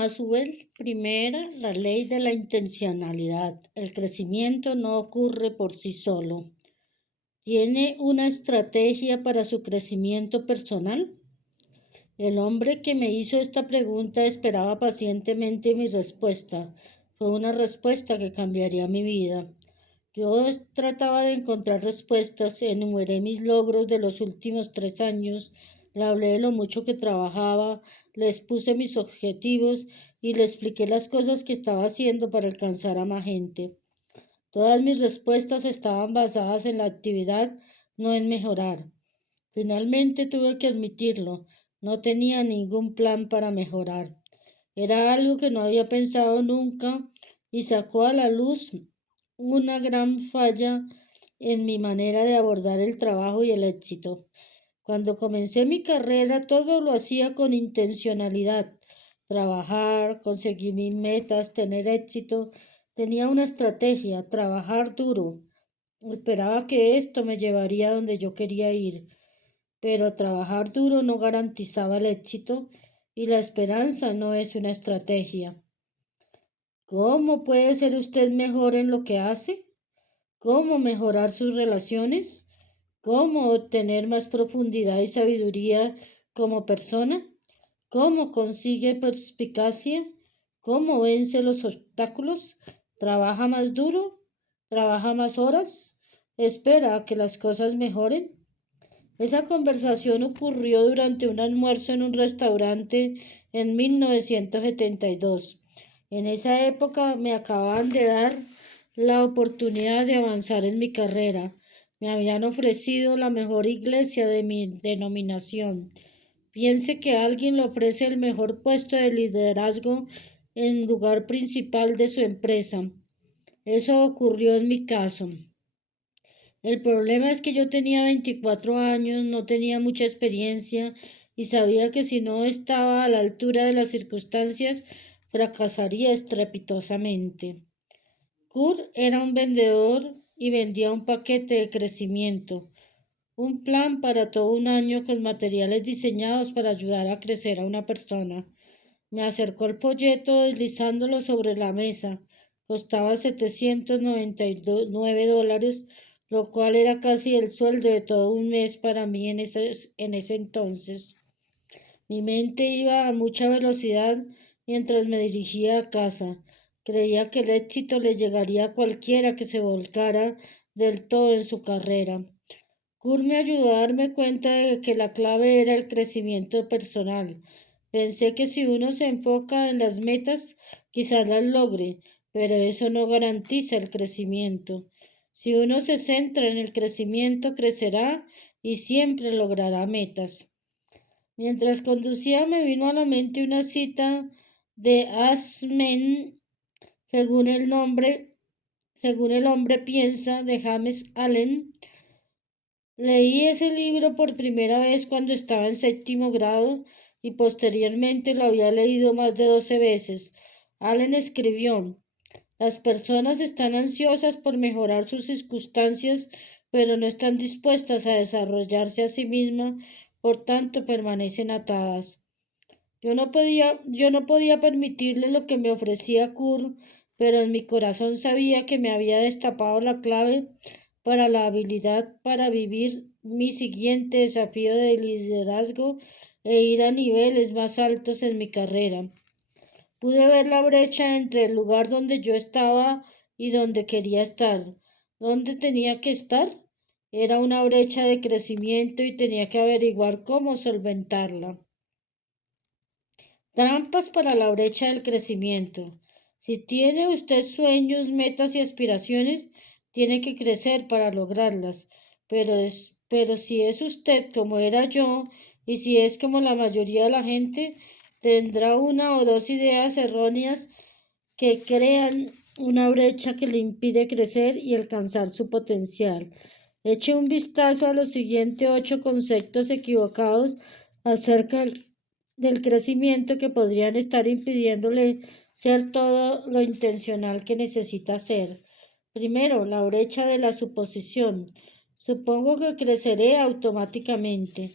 Maxwell, primera, la ley de la intencionalidad. El crecimiento no ocurre por sí solo. ¿Tiene una estrategia para su crecimiento personal? El hombre que me hizo esta pregunta esperaba pacientemente mi respuesta. Fue una respuesta que cambiaría mi vida. Yo trataba de encontrar respuestas, enumeré mis logros de los últimos 3 años, le hablé de lo mucho que trabajaba, le expuse mis objetivos y le expliqué las cosas que estaba haciendo para alcanzar a más gente. Todas mis respuestas estaban basadas en la actividad, no en mejorar. Finalmente tuve que admitirlo, no tenía ningún plan para mejorar. Era algo que no había pensado nunca y sacó a la luz una gran falla en mi manera de abordar el trabajo y el éxito. Cuando comencé mi carrera todo lo hacía con intencionalidad. Trabajar, conseguir mis metas, tener éxito. Tenía una estrategia, trabajar duro. Esperaba que esto me llevaría a donde yo quería ir, pero trabajar duro no garantizaba el éxito y la esperanza no es una estrategia. ¿Cómo puede ser usted mejor en lo que hace? ¿Cómo mejorar sus relaciones? ¿Cómo obtener más profundidad y sabiduría como persona? ¿Cómo consigue perspicacia? ¿Cómo vence los obstáculos? ¿Trabaja más duro? ¿Trabaja más horas? ¿Espera a que las cosas mejoren? Esa conversación ocurrió durante un almuerzo en un restaurante en 1972. En esa época me acababan de dar la oportunidad de avanzar en mi carrera. Me habían ofrecido la mejor iglesia de mi denominación. Piense que alguien le ofrece el mejor puesto de liderazgo en lugar principal de su empresa. Eso ocurrió en mi caso. El problema es que yo tenía 24 años, no tenía mucha experiencia y sabía que si no estaba a la altura de las circunstancias, fracasaría estrepitosamente. Kurt era un vendedor y vendía un paquete de crecimiento, un plan para todo un año con materiales diseñados para ayudar a crecer a una persona. Me acercó el folleto deslizándolo sobre la mesa. Costaba $799, lo cual era casi el sueldo de todo un mes para mí en ese entonces. Mi mente iba a mucha velocidad mientras me dirigía a casa. Creía que el éxito le llegaría a cualquiera que se volcara del todo en su carrera. Kurt me ayudó a darme cuenta de que la clave era el crecimiento personal. Pensé que si uno se enfoca en las metas, quizás las logre, pero eso no garantiza el crecimiento. Si uno se centra en el crecimiento, crecerá y siempre logrará metas. Mientras conducía me vino a la mente una cita de Asmen, según el hombre piensa, de James Allen. Leí ese libro por primera vez cuando estaba en séptimo grado y posteriormente lo había leído más de 12 veces. Allen escribió: las personas están ansiosas por mejorar sus circunstancias, pero no están dispuestas a desarrollarse a sí mismas, por tanto permanecen atadas. Yo no podía permitirle lo que me ofrecía Kurt, pero en mi corazón sabía que me había destapado la clave para la habilidad para vivir mi siguiente desafío de liderazgo e ir a niveles más altos en mi carrera. Pude ver la brecha entre el lugar donde yo estaba y donde quería estar. ¿Dónde tenía que estar? Era una brecha de crecimiento y tenía que averiguar cómo solventarla. Trampas para la brecha del crecimiento. Si tiene usted sueños, metas y aspiraciones, tiene que crecer para lograrlas. Pero si es usted como era yo, y si es como la mayoría de la gente, tendrá una o dos ideas erróneas que crean una brecha que le impide crecer y alcanzar su potencial. Eche un vistazo a los siguientes 8 conceptos equivocados acerca del crecimiento que podrían estar impidiéndole ser todo lo intencional que necesita ser. Primero, la brecha de la suposición. Supongo que creceré automáticamente.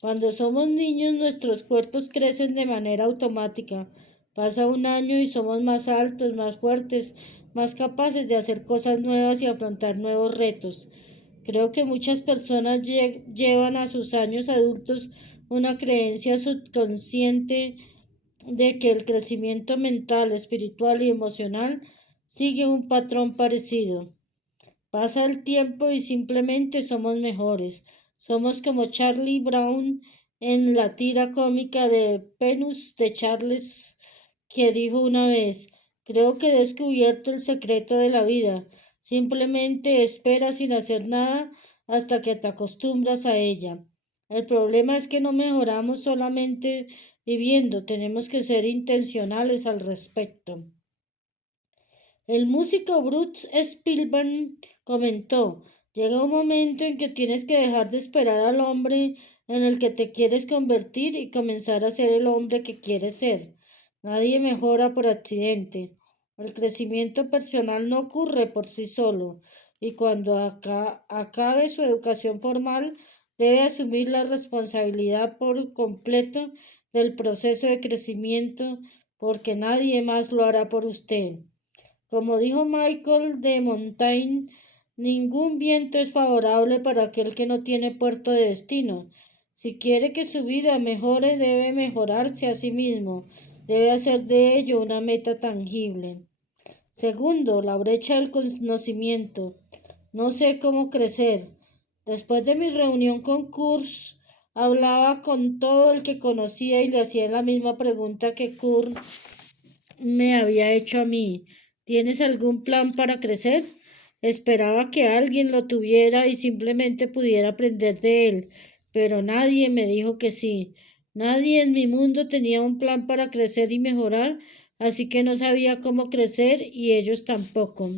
Cuando somos niños, nuestros cuerpos crecen de manera automática. Pasa un año y somos más altos, más fuertes, más capaces de hacer cosas nuevas y afrontar nuevos retos. Creo que muchas personas llevan a sus años adultos una creencia subconsciente de que el crecimiento mental, espiritual y emocional sigue un patrón parecido. Pasa el tiempo y simplemente somos mejores. Somos como Charlie Brown en la tira cómica de Penus de Charles, que dijo una vez: creo que he descubierto el secreto de la vida. Simplemente espera sin hacer nada hasta que te acostumbras a ella. El problema es que no mejoramos solamente viviendo, tenemos que ser intencionales al respecto. El músico Bruce Spielberg comentó: llega un momento en que tienes que dejar de esperar al hombre en el que te quieres convertir y comenzar a ser el hombre que quieres ser. Nadie mejora por accidente. El crecimiento personal no ocurre por sí solo, y cuando acabe su educación formal, debe asumir la responsabilidad por completo del proceso de crecimiento, porque nadie más lo hará por usted. Como dijo Michael de Montaigne, ningún viento es favorable para aquel que no tiene puerto de destino. Si quiere que su vida mejore, debe mejorarse a sí mismo. Debe hacer de ello una meta tangible. Segundo, la brecha del conocimiento. No sé cómo crecer. Después de mi reunión con Kurt, hablaba con todo el que conocía y le hacía la misma pregunta que Kurt me había hecho a mí. ¿Tienes algún plan para crecer? Esperaba que alguien lo tuviera y simplemente pudiera aprender de él, pero nadie me dijo que sí. Nadie en mi mundo tenía un plan para crecer y mejorar, así que no sabía cómo crecer y ellos tampoco.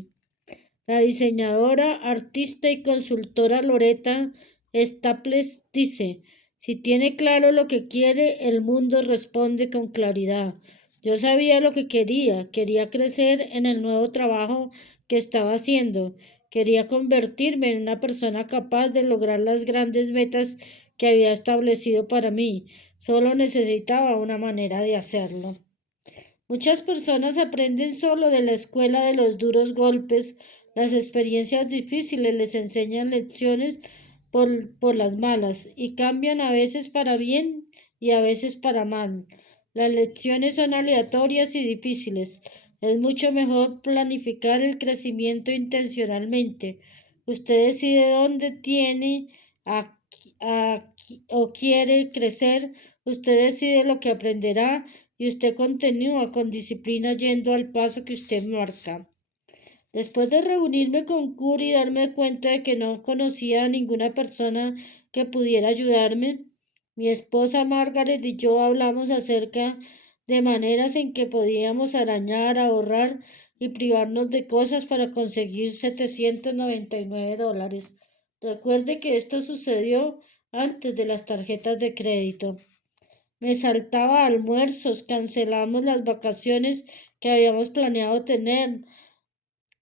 La diseñadora, artista y consultora Loretta Staples dice: si tiene claro lo que quiere, el mundo responde con claridad. Yo sabía lo que quería crecer en el nuevo trabajo que estaba haciendo, quería convertirme en una persona capaz de lograr las grandes metas que había establecido para mí. Solo necesitaba una manera de hacerlo. Muchas personas aprenden solo de la escuela de los duros golpes. Las experiencias difíciles les enseñan lecciones por las malas y cambian a veces para bien y a veces para mal. Las lecciones son aleatorias y difíciles. Es mucho mejor planificar el crecimiento intencionalmente. Usted decide dónde tiene o quiere crecer. Usted decide lo que aprenderá y usted continúa con disciplina yendo al paso que usted marca. Después de reunirme con Kurt y darme cuenta de que no conocía a ninguna persona que pudiera ayudarme, mi esposa Margaret y yo hablamos acerca de maneras en que podíamos arañar, ahorrar y privarnos de cosas para conseguir $799. Recuerde que esto sucedió antes de las tarjetas de crédito. Me saltaba almuerzos, cancelamos las vacaciones que habíamos planeado tener,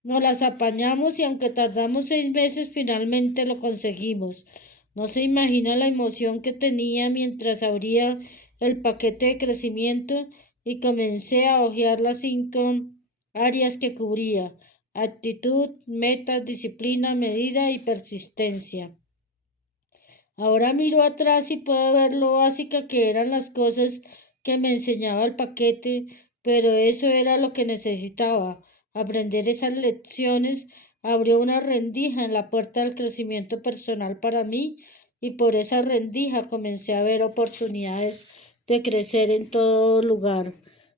nos las apañamos y aunque tardamos 6 meses, finalmente lo conseguimos. No se imagina la emoción que tenía mientras abría el paquete de crecimiento y comencé a hojear las 5 áreas que cubría: actitud, metas, disciplina, medida y persistencia. Ahora miro atrás y puedo ver lo básica que eran las cosas que me enseñaba el paquete, pero eso era lo que necesitaba. Aprender esas lecciones abrió una rendija en la puerta del crecimiento personal para mí, y por esa rendija comencé a ver oportunidades de crecer en todo lugar.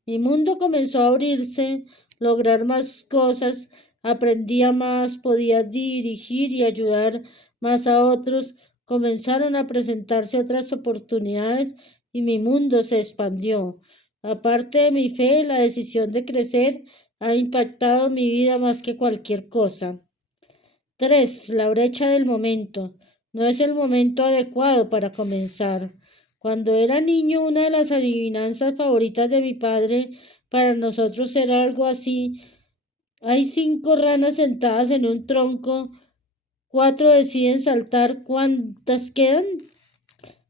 Mi mundo comenzó a abrirse, lograr más cosas, aprendía más, podía dirigir y ayudar más a otros. Comenzaron a presentarse otras oportunidades y mi mundo se expandió. Aparte de mi fe, la decisión de crecer ha impactado mi vida más que cualquier cosa. 3. La brecha del momento. No es el momento adecuado para comenzar. Cuando era niño, una de las adivinanzas favoritas de mi padre para nosotros era algo así: hay 5 ranas sentadas en un tronco. 4 deciden saltar. ¿Cuántas quedan?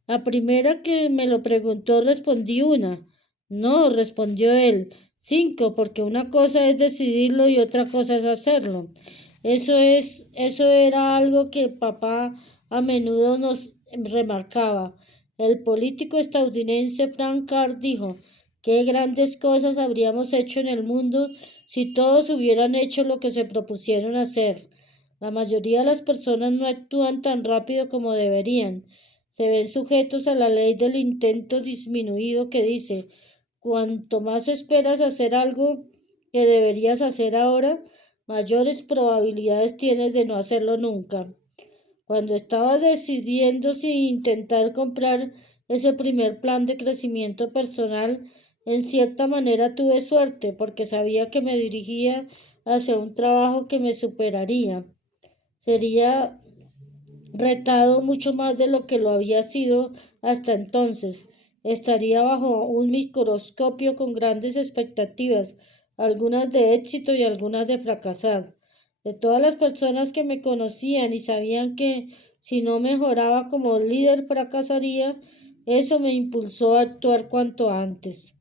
La primera que me lo preguntó respondí una. No, respondió él. 5, porque una cosa es decidirlo y otra cosa es hacerlo. Eso era algo que papá a menudo nos remarcaba. El político estadounidense Frank Carr dijo, qué grandes cosas habríamos hecho en el mundo si todos hubieran hecho lo que se propusieron hacer. La mayoría de las personas no actúan tan rápido como deberían. Se ven sujetos a la ley del intento disminuido que dice, cuanto más esperas hacer algo que deberías hacer ahora, mayores probabilidades tienes de no hacerlo nunca. Cuando estaba decidiendo si intentar comprar ese primer plan de crecimiento personal, en cierta manera tuve suerte porque sabía que me dirigía hacia un trabajo que me superaría. Sería retado mucho más de lo que lo había sido hasta entonces. Estaría bajo un microscopio con grandes expectativas, algunas de éxito y algunas de fracasar. De todas las personas que me conocían y sabían que si no mejoraba como líder fracasaría, eso me impulsó a actuar cuanto antes.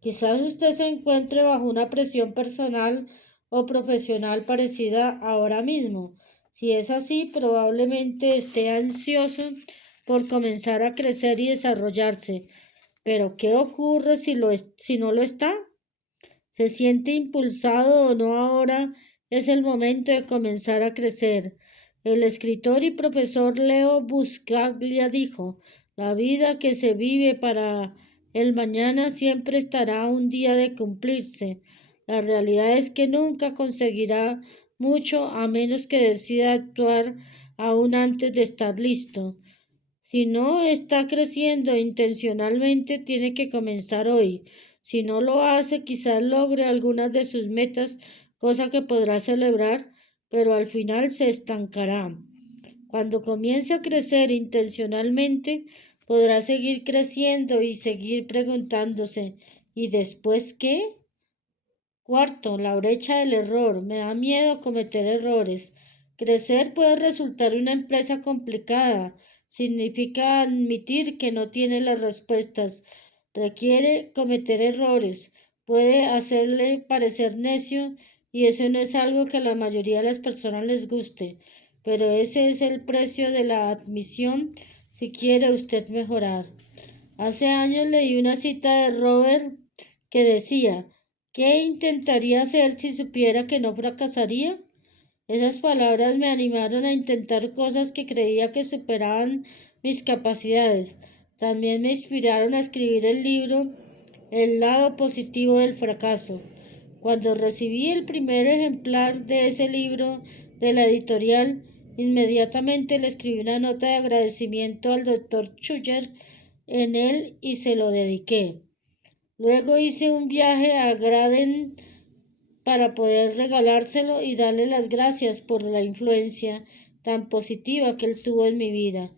Quizás usted se encuentre bajo una presión personal o profesional parecida ahora mismo. Si es así, probablemente esté ansioso por comenzar a crecer y desarrollarse. Pero ¿qué ocurre si no lo está? ¿Se siente impulsado o no ahora? Es el momento de comenzar a crecer. El escritor y profesor Leo Buscaglia dijo, la vida que se vive para el mañana siempre estará un día de cumplirse. La realidad es que nunca conseguirá mucho a menos que decida actuar aún antes de estar listo. Si no está creciendo intencionalmente, tiene que comenzar hoy. Si no lo hace, quizás logre algunas de sus metas, cosa que podrá celebrar, pero al final se estancará. Cuando comience a crecer intencionalmente, podrá seguir creciendo y seguir preguntándose, ¿y después qué? Cuarto, la brecha del error. Me da miedo cometer errores. Crecer puede resultar una empresa complicada. Significa admitir que no tiene las respuestas. Requiere cometer errores. Puede hacerle parecer necio y eso no es algo que a la mayoría de las personas les guste. Pero ese es el precio de la admisión si quiere usted mejorar. Hace años leí una cita de Robert que decía, ¿qué intentaría hacer si supiera que no fracasaría? Esas palabras me animaron a intentar cosas que creía que superaban mis capacidades. También me inspiraron a escribir el libro El lado positivo del fracaso. Cuando recibí el primer ejemplar de ese libro de la editorial, inmediatamente le escribí una nota de agradecimiento al doctor Chuyer en él y se lo dediqué. Luego hice un viaje a Graden para poder regalárselo y darle las gracias por la influencia tan positiva que él tuvo en mi vida.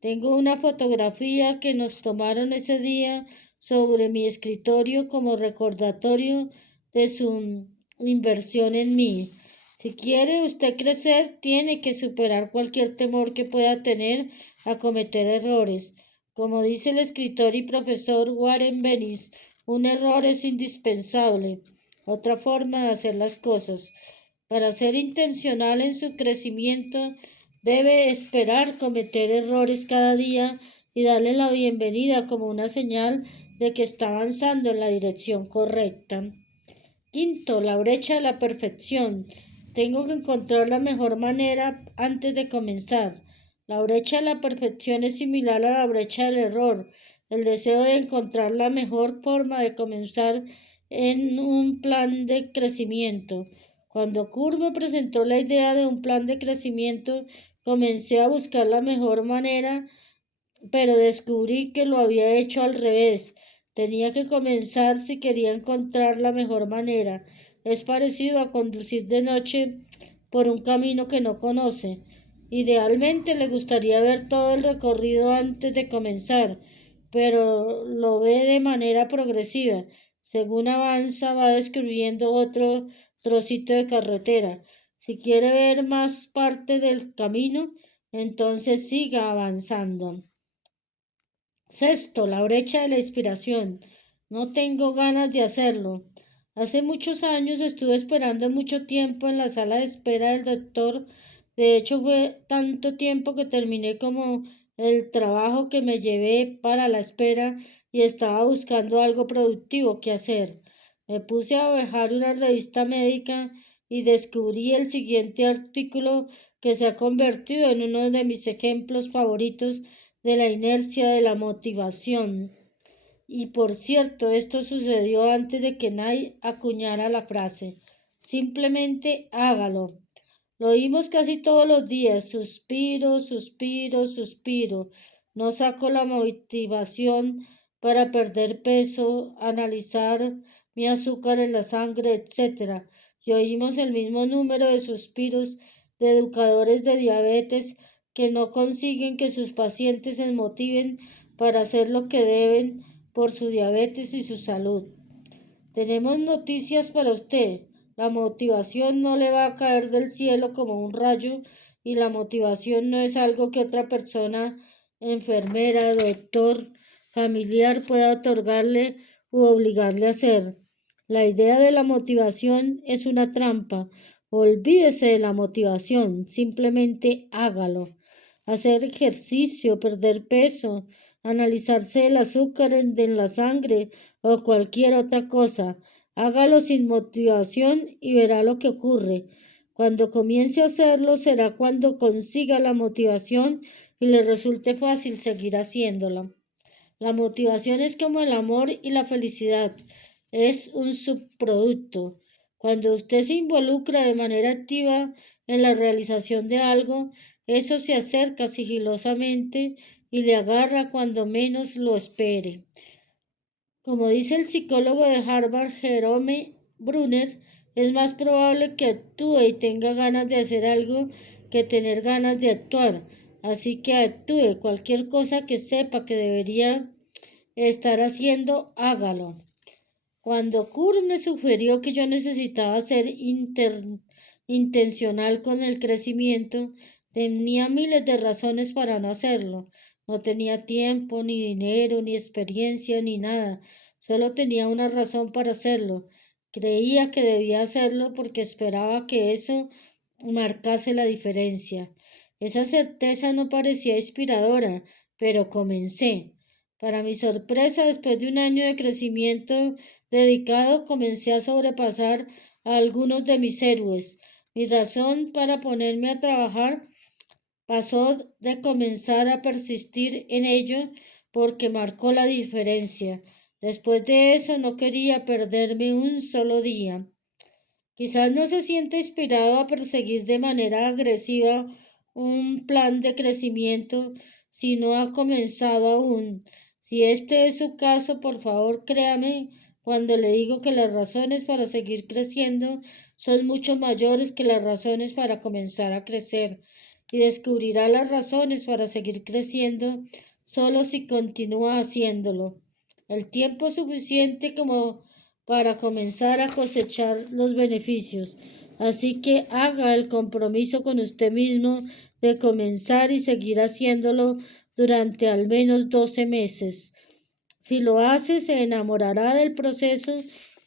Tengo una fotografía que nos tomaron ese día sobre mi escritorio como recordatorio de su inversión en mí. Si quiere usted crecer, tiene que superar cualquier temor que pueda tener a cometer errores. Como dice el escritor y profesor Warren Bennis, un error es indispensable. Otra forma de hacer las cosas. Para ser intencional en su crecimiento, debe esperar cometer errores cada día y darle la bienvenida como una señal de que está avanzando en la dirección correcta. Quinto, la brecha de la perfección. Tengo que encontrar la mejor manera antes de comenzar. La brecha de la perfección es similar a la brecha del error, el deseo de encontrar la mejor forma de comenzar en un plan de crecimiento. Cuando Kurt me presentó la idea de un plan de crecimiento, comencé a buscar la mejor manera, pero descubrí que lo había hecho al revés. Tenía que comenzar si quería encontrar la mejor manera. Es parecido a conducir de noche por un camino que no conoce. Idealmente le gustaría ver todo el recorrido antes de comenzar, pero lo ve de manera progresiva. Según avanza, va descubriendo otro trocito de carretera. Si quiere ver más parte del camino, entonces siga avanzando. Sexto, la brecha de la inspiración. No tengo ganas de hacerlo. Hace muchos años estuve esperando mucho tiempo en la sala de espera del doctor. De hecho, fue tanto tiempo que terminé como el trabajo que me llevé para la espera y estaba buscando algo productivo que hacer. Me puse a bajar una revista médica y descubrí el siguiente artículo que se ha convertido en uno de mis ejemplos favoritos de la inercia de la motivación. Y por cierto, esto sucedió antes de que Nay acuñara la frase. Simplemente hágalo. Lo oímos casi todos los días. Suspiro, suspiro, suspiro. No saco la motivación para perder peso, analizar mi azúcar en la sangre, etc. Y oímos el mismo número de suspiros de educadores de diabetes que no consiguen que sus pacientes se motiven para hacer lo que deben por su diabetes y su salud. Tenemos noticias para usted. La motivación no le va a caer del cielo como un rayo y la motivación no es algo que otra persona, enfermera, doctor, familiar pueda otorgarle u obligarle a hacer. La idea de la motivación es una trampa. Olvídese de la motivación, simplemente hágalo. Hacer ejercicio, perder peso, analizarse el azúcar en la sangre o cualquier otra cosa. Hágalo sin motivación y verá lo que ocurre. Cuando comience a hacerlo será cuando consiga la motivación y le resulte fácil seguir haciéndola. La motivación es como el amor y la felicidad. Es un subproducto. Cuando usted se involucra de manera activa en la realización de algo, eso se acerca sigilosamente y le agarra cuando menos lo espere. Como dice el psicólogo de Harvard, Jerome Brunner, es más probable que actúe y tenga ganas de hacer algo que tener ganas de actuar. Así que actúe. Cualquier cosa que sepa que debería estar haciendo, hágalo. Cuando Kurt me sugirió que yo necesitaba ser intencional con el crecimiento, tenía miles de razones para no hacerlo. No tenía tiempo, ni dinero, ni experiencia, ni nada. Solo tenía una razón para hacerlo. Creía que debía hacerlo porque esperaba que eso marcase la diferencia. Esa certeza no parecía inspiradora, pero comencé. Para mi sorpresa, después de un año de crecimiento dedicado, comencé a sobrepasar a algunos de mis héroes. Mi razón para ponerme a trabajar pasó de comenzar a persistir en ello porque marcó la diferencia. Después de eso no quería perderme un solo día. Quizás no se siente inspirado a perseguir de manera agresiva un plan de crecimiento si no ha comenzado aún. Si este es su caso, por favor créame cuando le digo que las razones para seguir creciendo son mucho mayores que las razones para comenzar a crecer. Y descubrirá las razones para seguir creciendo solo si continúa haciéndolo. El tiempo suficiente como para comenzar a cosechar los beneficios. Así que haga el compromiso con usted mismo de comenzar y seguir haciéndolo durante al menos 12 meses. Si lo hace, se enamorará del proceso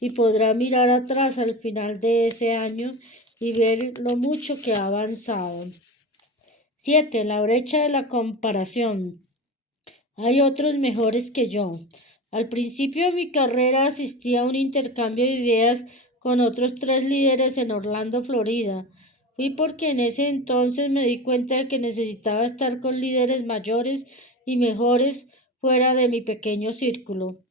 y podrá mirar atrás al final de ese año y ver lo mucho que ha avanzado. 7. La brecha de la comparación. Hay otros mejores que yo. Al principio de mi carrera asistí a un intercambio de ideas con otros 3 líderes en Orlando, Florida. Fui porque en ese entonces me di cuenta de que necesitaba estar con líderes mayores y mejores fuera de mi pequeño círculo.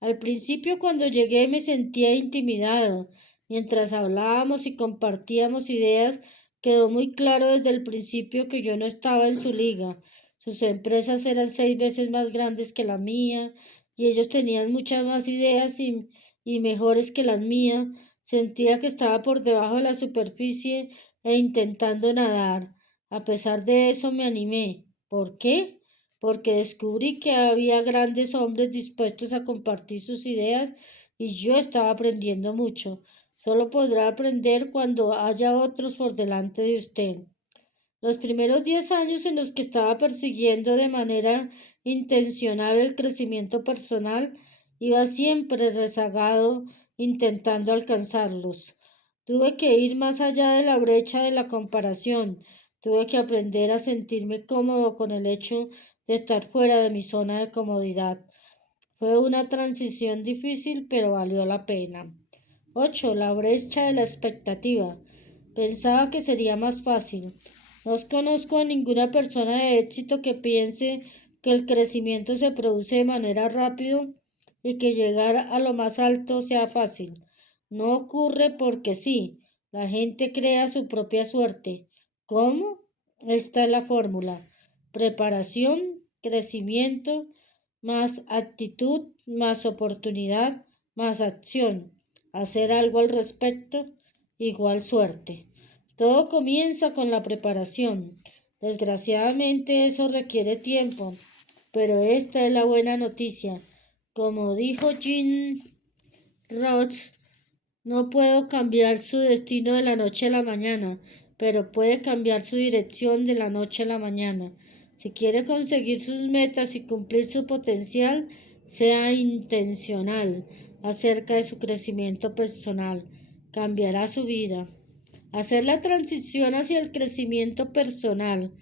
Al principio cuando llegué me sentía intimidado. Mientras hablábamos y compartíamos ideas, quedó muy claro desde el principio que yo no estaba en su liga. Sus empresas eran 6 veces más grandes que la mía y ellos tenían muchas más ideas y mejores que las mías. Sentía que estaba por debajo de la superficie e intentando nadar. A pesar de eso me animé. ¿Por qué? Porque descubrí que había grandes hombres dispuestos a compartir sus ideas y yo estaba aprendiendo mucho. Solo podrá aprender cuando haya otros por delante de usted. Los primeros 10 años en los que estaba persiguiendo de manera intencional el crecimiento personal, Iba siempre rezagado intentando alcanzarlos. Tuve que ir más allá de la brecha de la comparación. Tuve que aprender a sentirme cómodo con el hecho de estar fuera de mi zona de comodidad. Fue una transición difícil, pero valió la pena. 8. La brecha de la expectativa. Pensaba que sería más fácil. No conozco a ninguna persona de éxito que piense que el crecimiento se produce de manera rápida y que llegar a lo más alto sea fácil. No ocurre porque sí. La gente crea su propia suerte. ¿Cómo? Esta es la fórmula. Preparación, crecimiento, más actitud, más oportunidad, más acción. Hacer algo al respecto, igual suerte. Todo comienza con la preparación. Desgraciadamente eso requiere tiempo, pero esta es la buena noticia. Como dijo Jim Roth, no puedo cambiar su destino de la noche a la mañana, pero puede cambiar su dirección de la noche a la mañana. Si quiere conseguir sus metas y cumplir su potencial, sea intencional acerca de su crecimiento personal. Cambiará su vida. Hacer la transición hacia el crecimiento personal.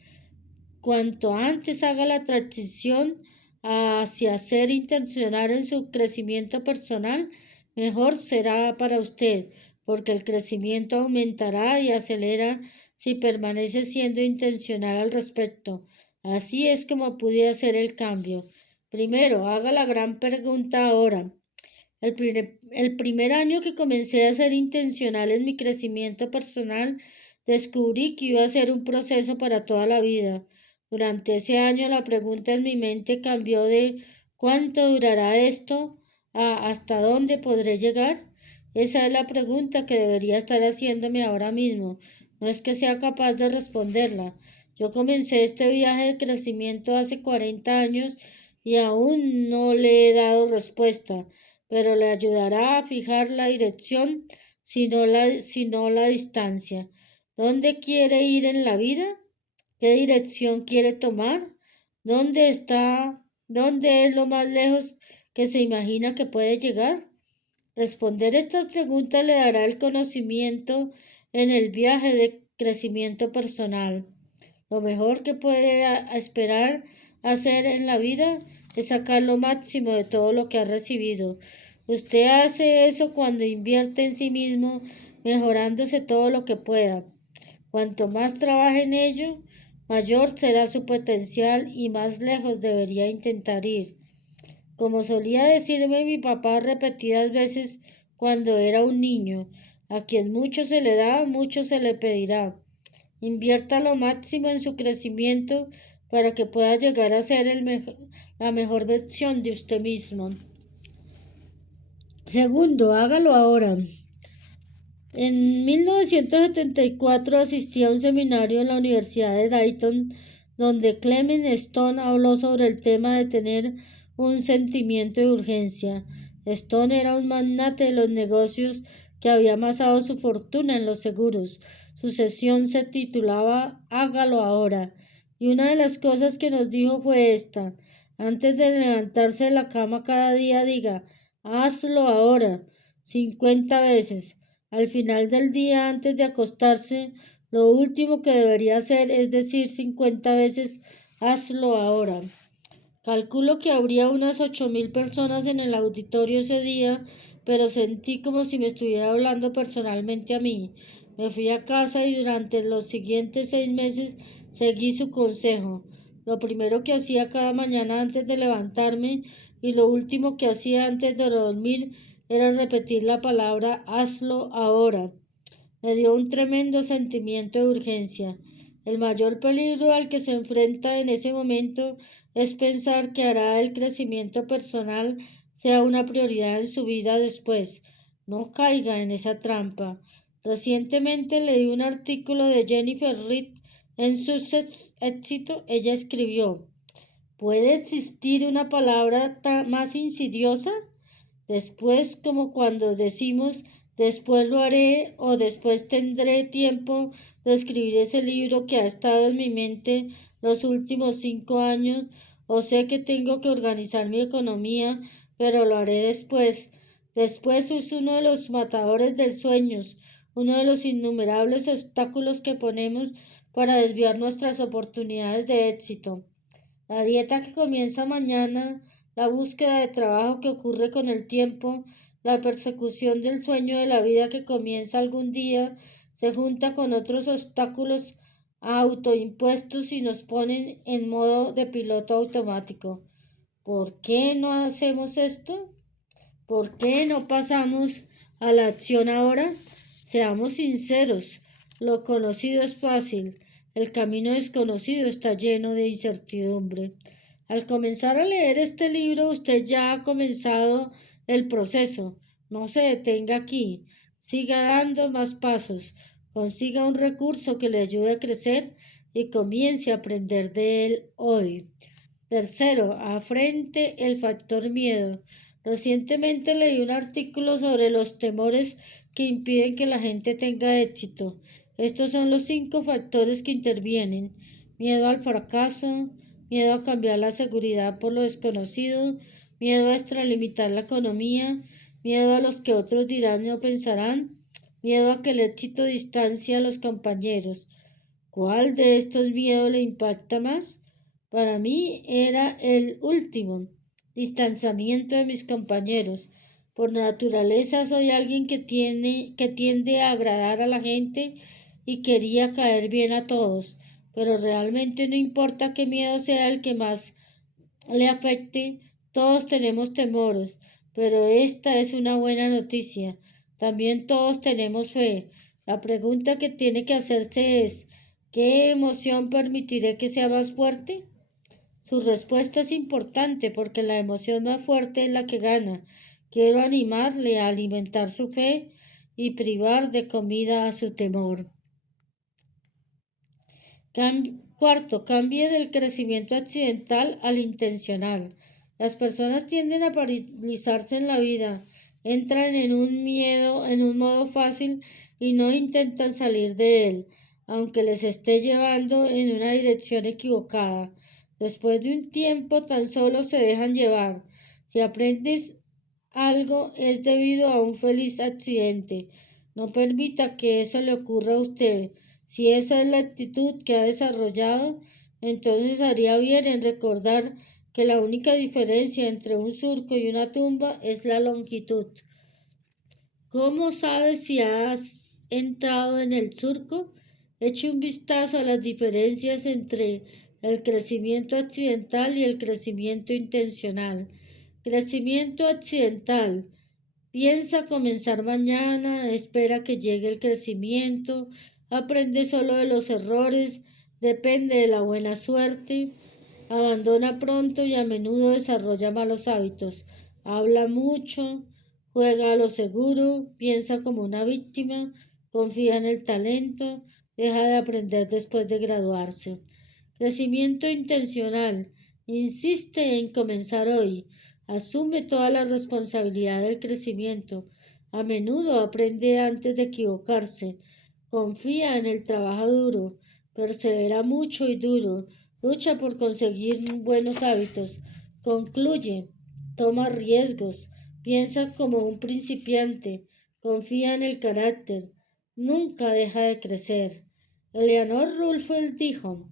Cuanto antes haga la transición hacia ser intencional en su crecimiento personal, mejor será para usted, porque el crecimiento aumentará y acelera si permanece siendo intencional al respecto. Así es como pude hacer el cambio. Primero, haga la gran pregunta ahora. El primer año que comencé a ser intencional en mi crecimiento personal, descubrí que iba a ser un proceso para toda la vida. Durante ese año la pregunta en mi mente cambió de ¿cuánto durará esto? A ¿hasta dónde podré llegar? Esa es la pregunta que debería estar haciéndome ahora mismo. No es que sea capaz de responderla. Yo comencé este viaje de crecimiento hace 40 años y aún no le he dado respuesta, pero le ayudará a fijar la dirección, sino la distancia. ¿Dónde quiere ir en la vida? ¿Qué dirección quiere tomar? ¿Dónde está? ¿Dónde es lo más lejos que se imagina que puede llegar? Responder estas preguntas le dará el conocimiento en el viaje de crecimiento personal. Lo mejor que puede esperar hacer en la vida es sacar lo máximo de todo lo que ha recibido. Usted hace eso cuando invierte en sí mismo, mejorándose todo lo que pueda. Cuanto más trabaje en ello, mayor será su potencial y más lejos debería intentar ir. Como solía decirme mi papá repetidas veces cuando era un niño, a quien mucho se le da, mucho se le pedirá. Invierta lo máximo en su crecimiento para que pueda llegar a ser la mejor versión de usted mismo. Segundo, hágalo ahora. En 1974 asistí a un seminario en la Universidad de Dayton donde Clement Stone habló sobre el tema de tener un sentimiento de urgencia. Stone era un magnate de los negocios que había amasado su fortuna en los seguros. Su sesión se titulaba Hágalo ahora, y una de las cosas que nos dijo fue esta: antes de levantarse de la cama cada día, diga hazlo ahora 50 veces. Al final del día, antes de acostarse, lo último que debería hacer es decir 50 veces hazlo ahora. Calculo que habría unas 8.000 personas en el auditorio ese día, pero sentí como si me estuviera hablando personalmente a mí. Me fui a casa y durante los siguientes 6 meses seguí su consejo. Lo primero que hacía cada mañana antes de levantarme y lo último que hacía antes de dormir era repetir la palabra hazlo ahora. Me dio un tremendo sentimiento de urgencia. El mayor peligro al que se enfrenta en ese momento es pensar que hará el crecimiento personal sea una prioridad en su vida después. No caiga en esa trampa. Recientemente leí un artículo de Jennifer Reed en Success Éxito. Ella escribió: ¿puede existir una palabra más insidiosa? Después, como cuando decimos después lo haré o después tendré tiempo de escribir ese libro que ha estado en mi mente los últimos 5 años, o sé que tengo que organizar mi economía pero lo haré después. Después es uno de los matadores de sueños, uno de los innumerables obstáculos que ponemos para desviar nuestras oportunidades de éxito. La dieta que comienza mañana, la búsqueda de trabajo que ocurre con el tiempo, la persecución del sueño de la vida que comienza algún día, se junta con otros obstáculos autoimpuestos y nos ponen en modo de piloto automático. ¿Por qué no hacemos esto? ¿Por qué no pasamos a la acción ahora? Seamos sinceros, lo conocido es fácil, el camino desconocido está lleno de incertidumbre. Al comenzar a leer este libro, usted ya ha comenzado el proceso. No se detenga aquí, siga dando más pasos, consiga un recurso que le ayude a crecer y comience a aprender de él hoy. Tercero, afrente el factor miedo. Recientemente leí un artículo sobre los temores que impiden que la gente tenga éxito. Estos son los 5 factores que intervienen: miedo al fracaso, miedo a cambiar la seguridad por lo desconocido, miedo a extralimitar la economía, miedo a los que otros dirán o pensarán, miedo a que el éxito distancie a los compañeros. ¿Cuál de estos miedos le impacta más? Para mí era el último, distanciamiento de mis compañeros. Por naturaleza soy alguien que tiende a agradar a la gente y quería caer bien a todos, pero realmente no importa qué miedo sea el que más le afecte, todos tenemos temores, pero esta es una buena noticia. También todos tenemos fe. La pregunta que tiene que hacerse es: ¿qué emoción permitiré que sea más fuerte? Su respuesta es importante porque la emoción más fuerte es la que gana. Quiero animarle a alimentar su fe y privar de comida a su temor. Cuarto, cambie del crecimiento accidental al intencional. Las personas tienden a paralizarse en la vida, entran en un miedo, en un modo fácil y no intentan salir de él, aunque les esté llevando en una dirección equivocada. Después de un tiempo tan solo se dejan llevar. Si aprendes algo es debido a un feliz accidente. No permita que eso le ocurra a usted. Si esa es la actitud que ha desarrollado, entonces haría bien en recordar que la única diferencia entre un surco y una tumba es la longitud. ¿Cómo sabes si has entrado en el surco? Eche un vistazo a las diferencias entre el crecimiento accidental y el crecimiento intencional. Crecimiento accidental. Piensa comenzar mañana, espera que llegue el crecimiento, aprende solo de los errores, depende de la buena suerte, abandona pronto y a menudo desarrolla malos hábitos, habla mucho, juega a lo seguro, piensa como una víctima, confía en el talento, deja de aprender después de graduarse. Crecimiento intencional. Insiste en comenzar hoy. Asume toda la responsabilidad del crecimiento. A menudo aprende antes de equivocarse. Confía en el trabajo duro. Persevera mucho y duro. Lucha por conseguir buenos hábitos. Concluye. Toma riesgos. Piensa como un principiante. Confía en el carácter. Nunca deja de crecer. Eleanor Roosevelt dijo: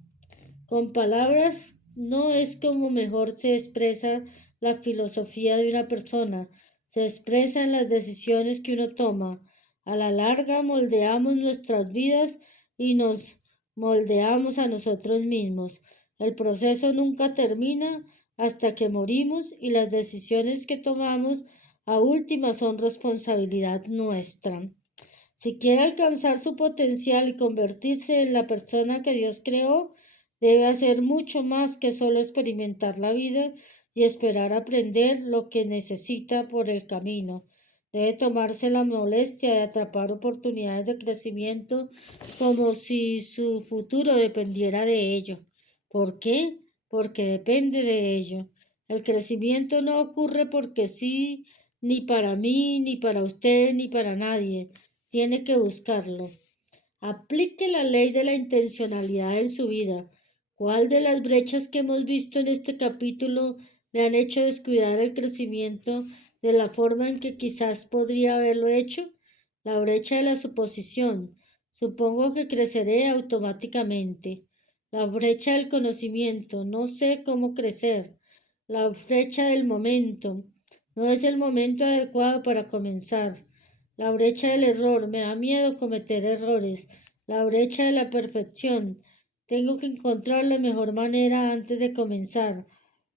con palabras no es como mejor se expresa la filosofía de una persona, se expresa en las decisiones que uno toma. A la larga moldeamos nuestras vidas y nos moldeamos a nosotros mismos. El proceso nunca termina hasta que morimos y las decisiones que tomamos a última son responsabilidad nuestra. Si quiere alcanzar su potencial y convertirse en la persona que Dios creó, debe hacer mucho más que solo experimentar la vida y esperar aprender lo que necesita por el camino. Debe tomarse la molestia de atrapar oportunidades de crecimiento como si su futuro dependiera de ello. ¿Por qué? Porque depende de ello. El crecimiento no ocurre porque sí, ni para mí, ni para usted, ni para nadie. Tiene que buscarlo. Aplique la ley de la intencionalidad en su vida. ¿Cuál de las brechas que hemos visto en este capítulo le han hecho descuidar el crecimiento de la forma en que quizás podría haberlo hecho. La brecha de la suposición. Supongo que creceré automáticamente. La brecha del conocimiento. No sé cómo crecer. La brecha del momento. No es el momento adecuado para comenzar. La brecha del error. Me da miedo cometer errores. La brecha de la perfección. Tengo que encontrar la mejor manera antes de comenzar.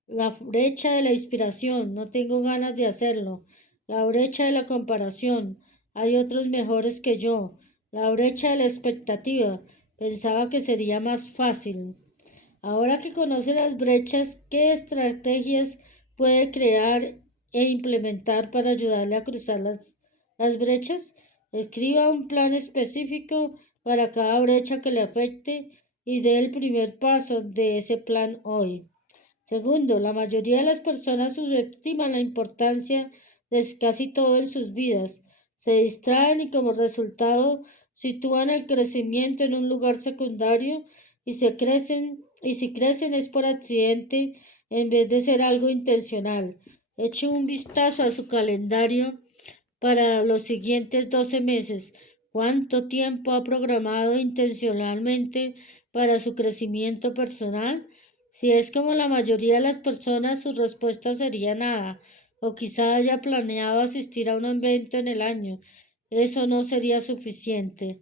La brecha de la inspiración, no tengo ganas de hacerlo. La brecha de la comparación, hay otros mejores que yo. La brecha de la expectativa, pensaba que sería más fácil. Ahora que conoce las brechas, ¿qué estrategias puede crear e implementar para ayudarle a cruzar las brechas? Escriba un plan específico para cada brecha que le afecte y dé el primer paso de ese plan hoy. Segundo, la mayoría de las personas subestiman la importancia de casi todo en sus vidas. Se distraen y como resultado sitúan el crecimiento en un lugar secundario y si crecen es por accidente en vez de ser algo intencional. Eche un vistazo a su calendario para los siguientes 12 meses. ¿Cuánto tiempo ha programado intencionalmente para su crecimiento personal? Si es como la mayoría de las personas, su respuesta sería nada, o quizá haya planeado asistir a un evento en el año. Eso no sería suficiente.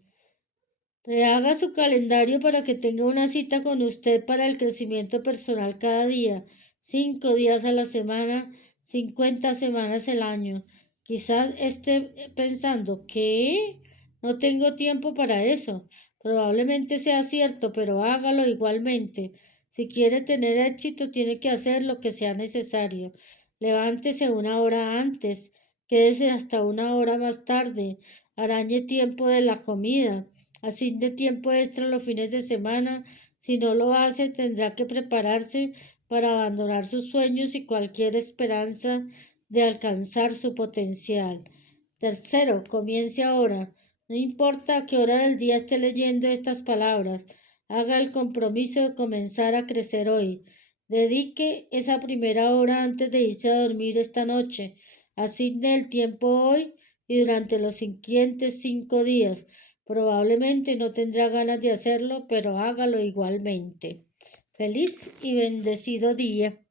Rehaga su calendario para que tenga una cita con usted para el crecimiento personal cada día, 5 días a la semana, 50 semanas al año. Quizás esté pensando, ¿qué? No tengo tiempo para eso. Probablemente sea cierto, pero hágalo igualmente. Si quiere tener éxito, tiene que hacer lo que sea necesario. Levántese una hora antes, quédese hasta una hora más tarde, arañe tiempo de la comida. Asigne tiempo extra los fines de semana. Si no lo hace, tendrá que prepararse para abandonar sus sueños y cualquier esperanza de alcanzar su potencial. Tercero, comience ahora. No importa a qué hora del día esté leyendo estas palabras, haga el compromiso de comenzar a crecer hoy. Dedique esa primera hora antes de irse a dormir esta noche. Asigne el tiempo hoy y durante los siguientes 5 días. Probablemente no tendrá ganas de hacerlo, pero hágalo igualmente. Feliz y bendecido día.